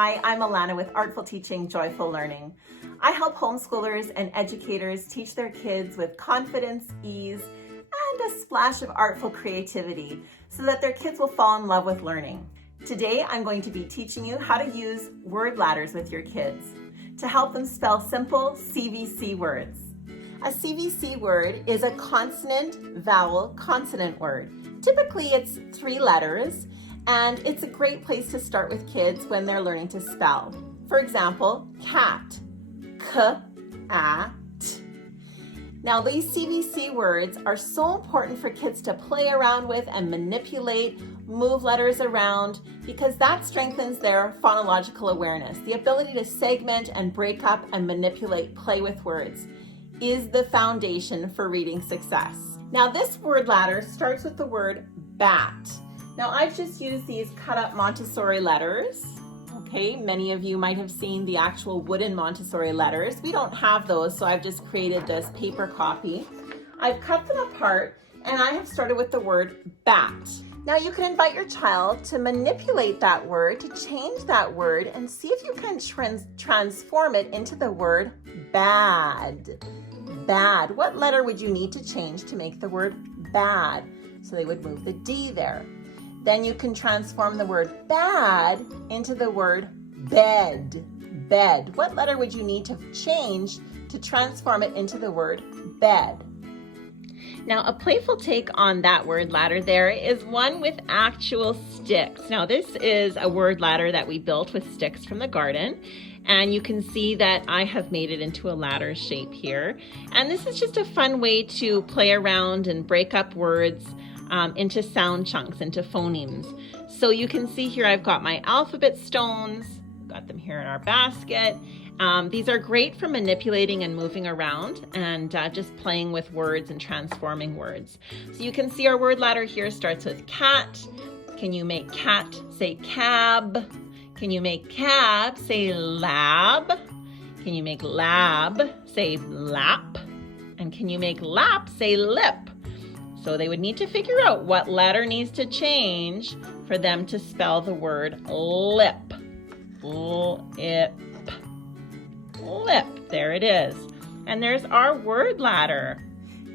Hi, I'm Alana with Artful Teaching, Joyful Learning. I help homeschoolers and educators teach their kids with confidence, ease, and a splash of artful creativity so that their kids will fall in love with learning. Today, I'm going to be teaching you how to use word ladders with your kids to help them spell simple CVC words. A CVC word is a consonant, vowel, consonant word. Typically, it's 3 letters, and it's a great place to start with kids when they're learning to spell. For example, cat, k-a-t. Now, these CVC words are so important for kids to play around with and manipulate, move letters around, because that strengthens their phonological awareness. The ability to segment and break up and manipulate, play with words is the foundation for reading success. Now, this word ladder starts with the word bat. Now, I've just used these cut up Montessori letters. Okay, many of you might have seen the actual wooden Montessori letters. We don't have those, so I've just created this paper copy. I've cut them apart, and I have started with the word bat. Now, you can invite your child to manipulate that word, to change that word, and see if you can transform it into the word bad. Bad. What letter would you need to change to make the word bad? So they would move the D there. Then you can transform the word bad into the word bed. Bed. What letter would you need to change to transform it into the word bed? Now, a playful take on that word ladder there is one with actual sticks. Now, this is a word ladder that we built with sticks from the garden. And you can see that I have made it into a ladder shape here. And this is just a fun way to play around and break up words into sound chunks, into phonemes. So you can see here I've got my alphabet stones, got them here in our basket. These are great for manipulating and moving around and just playing with words and transforming words. So you can see our word ladder here starts with cat. Can you make cat say cab? Can you make cab say lab? Can you make lab say lap? And can you make lap say lip? So they would need to figure out what letter needs to change for them to spell the word lip. Lip. Lip. There it is. And there's our word ladder.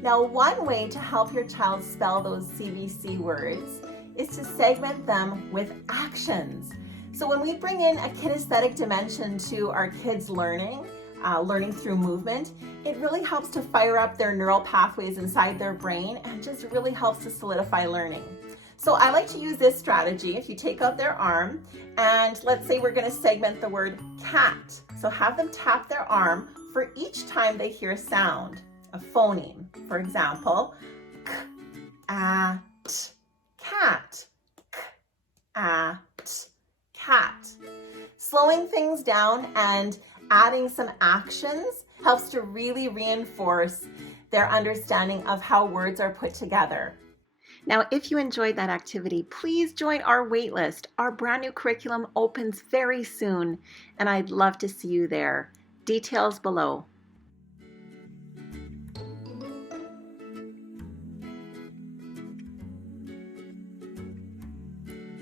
Now, one way to help your child spell those CVC words is to segment them with actions. So when we bring in a kinesthetic dimension to our kids' learning through movement, it really helps to fire up their neural pathways inside their brain and just really helps to solidify learning. So I like to use this strategy. If you take out their arm and let's say we're going to segment the word cat. So have them tap their arm for each time they hear a sound, a phoneme. For example, k-a-t, cat, k-a-t, cat. Slowing things down and adding some actions helps to really reinforce their understanding of how words are put together. Now, if you enjoyed that activity, please join our waitlist. Our brand new curriculum opens very soon, and I'd love to see you there. Details below.